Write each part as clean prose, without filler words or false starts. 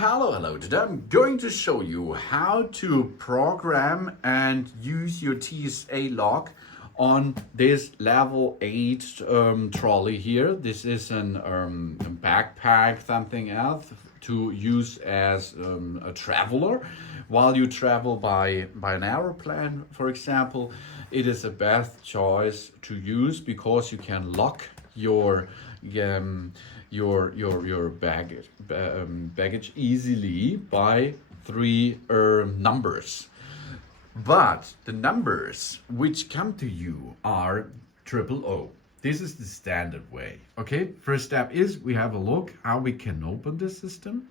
Hello. Today I'm going to show you how to program and use your TSA lock on this level 8 trolley here. This is a backpack, something else to use as a traveler. While you travel by an aeroplane, for example, it is the best choice to use because you can lock your baggage easily by three numbers. But the numbers which come to you are 000. This is the standard way. Okay, first step is we have a look how we can open the system.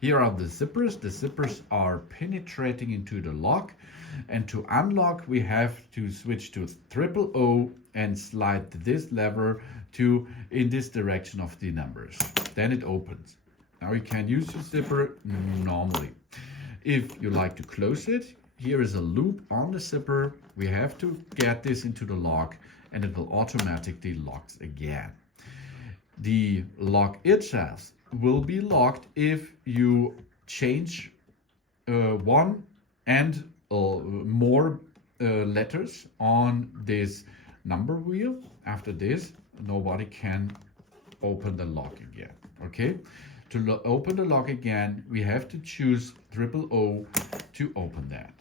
Here are the zippers. The zippers are penetrating into the lock. And to unlock, we have to switch to 000 and slide this lever in this direction of the numbers. Then it opens. Now you can use your zipper normally. If you like to close it, here is a loop on the zipper. We have to get this into the lock and it will automatically lock again. The lock itself will be locked if you change one and more letters on this number wheel. After this, nobody can open the lock again. Okay, to open the lock again, we have to choose 000 to open that.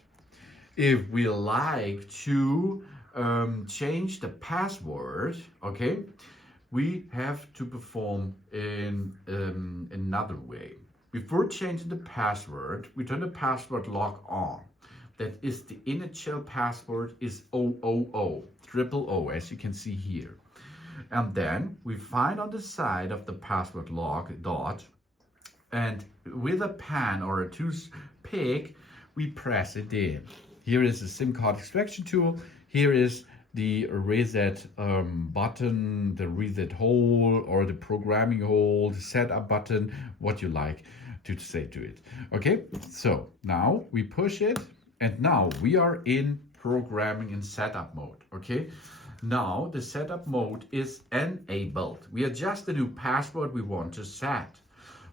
If we like to change the password, okay, we have to perform in another way. Before changing the password, we turn the password lock on. That is the initial password is 000, 000, as you can see here. And then we find on the side of the password lock dot, and with a pen or a toothpick, we press it in. Here is the SIM card extraction tool. Here is the reset button, the reset hole or the programming hole, the setup button, what you like to say to it. Okay, so now we push it and now we are in programming and setup mode. Okay, now the setup mode is enabled. We adjust the new password we want to set.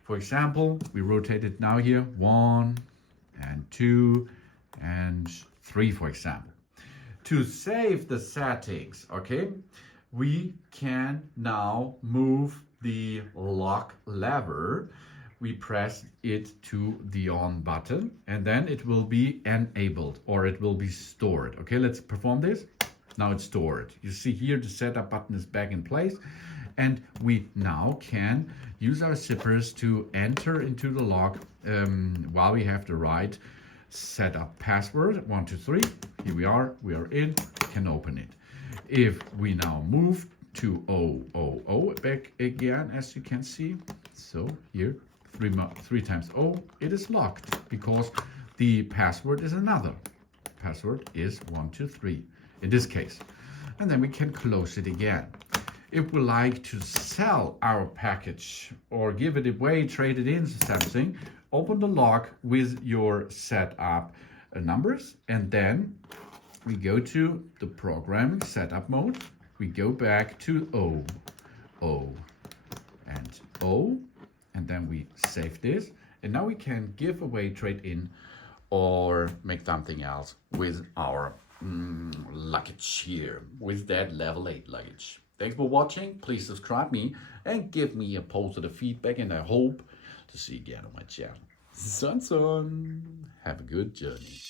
For example, we rotate it now here, 1 and 2 and 3, for example. To save the settings, okay, we can now move the lock lever. We press it to the on button and then it will be enabled or it will be stored. Okay, let's perform this. Now it's stored. You see here the setup button is back in place and we now can use our zippers to enter into the lock while we have the right setup password. 1, 2, 3. Here we are in, can open it. If we now move to 000 back again, as you can see, so here 3 times 0, it is locked because the password is another. Password is 1, 2, 3 in this case. And then we can close it again. If we like to sell our package or give it away, trade it in something, open the lock with your setup numbers and then we go to the programming setup mode. We go back to 0 and 0 and then we save this and now we can give away, trade in or make something else with our luggage here with that level 8 luggage. Thanks for watching. Please subscribe me and give me a positive feedback and I hope to see you again on my channel. Son. Have a good journey.